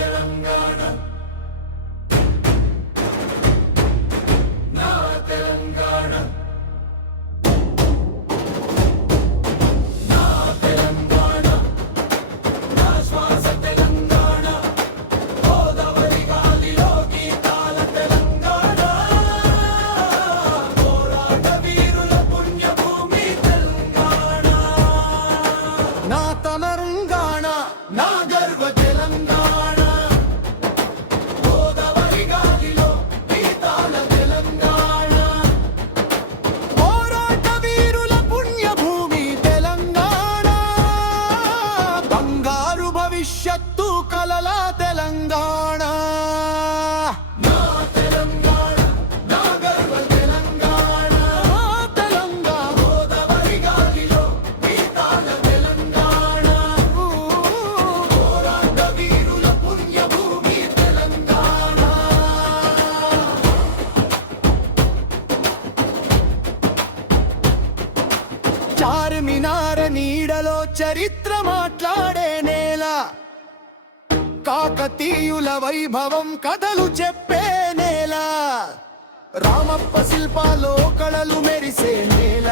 తెలంగాణ నా తెలంగాణ నా తెలంగాణ నా శ్వాస తెలంగాణ గోదావరి గాలిలో గీతాల తెలంగాణ పోరాట వీరుల పుణ్యభూమి తెలంగాణ నా తెలంగాణ నా గర్వ తెలంగాణ గోదావరి గాలిలో గీతాల తెలంగాణ పోరాట వీరుల పుణ్యభూమి తెలంగాణ బంగారు భవిష్యత్తు కలల తెలంగాణ నా తెలంగాణ నా గర్వ తెలంగాణ తెలంగాణ గోదావరి గాలిలో గీతాల తెలంగాణ పోరాట వీరుల పుణ్యభూమి తెలంగాణ చార్మినార నీడలో చరిత్ర మాట్లాడే నేల కాకతీయుల వైభవం కథలు చెప్పే నేల రామప్ప శిల్పాలో కళలు మెరిసే నేల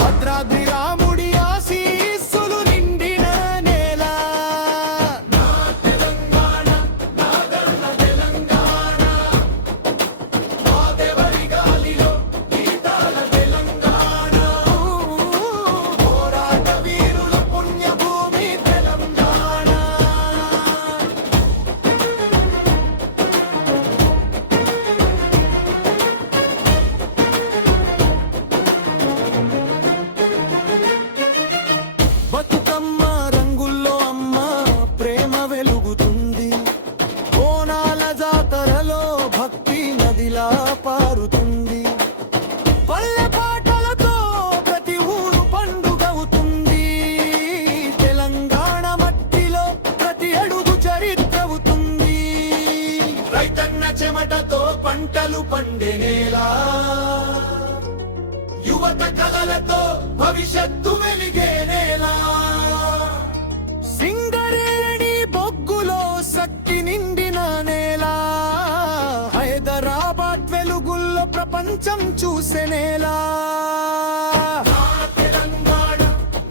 భద్రాద్రి రాముడి ఆశీస్సులు నిండిన నేల నా తెలంగాణ నా గర్వ తెలంగాణ గోదావరి గాలిలో గీతాల తెలంగాణ పోరాట వీరుల పుణ్యభూమి తెలంగాణ బతుకమ్మ రంగుల్లో అమ్మ ప్రేమ వెలుగుతుంది బోనాల జాతరలో భక్తి నదిలా పారుతుంది పల్లె పాటలతో ప్రతి ఊరు పండుగవుతుంది తెలంగాణ మట్టిలో ప్రతి అడుగు చరిత్రవుతుంది రైతన్న చెమటతో పంటలు పండే నేల యువత కలలతో భవిష్యత్తు వెలిగే నేల సింగరేణి బొగ్గులో శక్తి నిండిన నేల హైదరాబాద్ వెలుగుల్లో ప్రపంచం చూసే నేల నా తెలంగాణ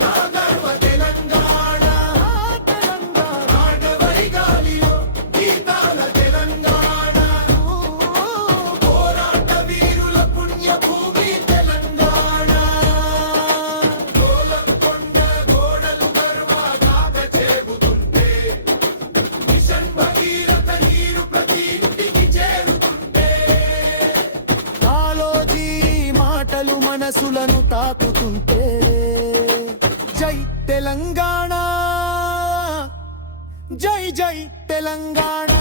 నా గర్వ తెలంగాణ గోదావరి గాలిలో గీతాల తెలంగాణ పోరాట వీరుల పుణ్యభూమి తెలంగాణ గోలకొండ గోడలు గర్వాగాక చేరుతుంటే మిషన్ భగీరథ నీరు ప్రతి ఇంటికి చేరుతుంటే కాలోజీ మాటలు మనసులను తాకుతుంటే జై తెలంగాణ జై జై తెలంగాణ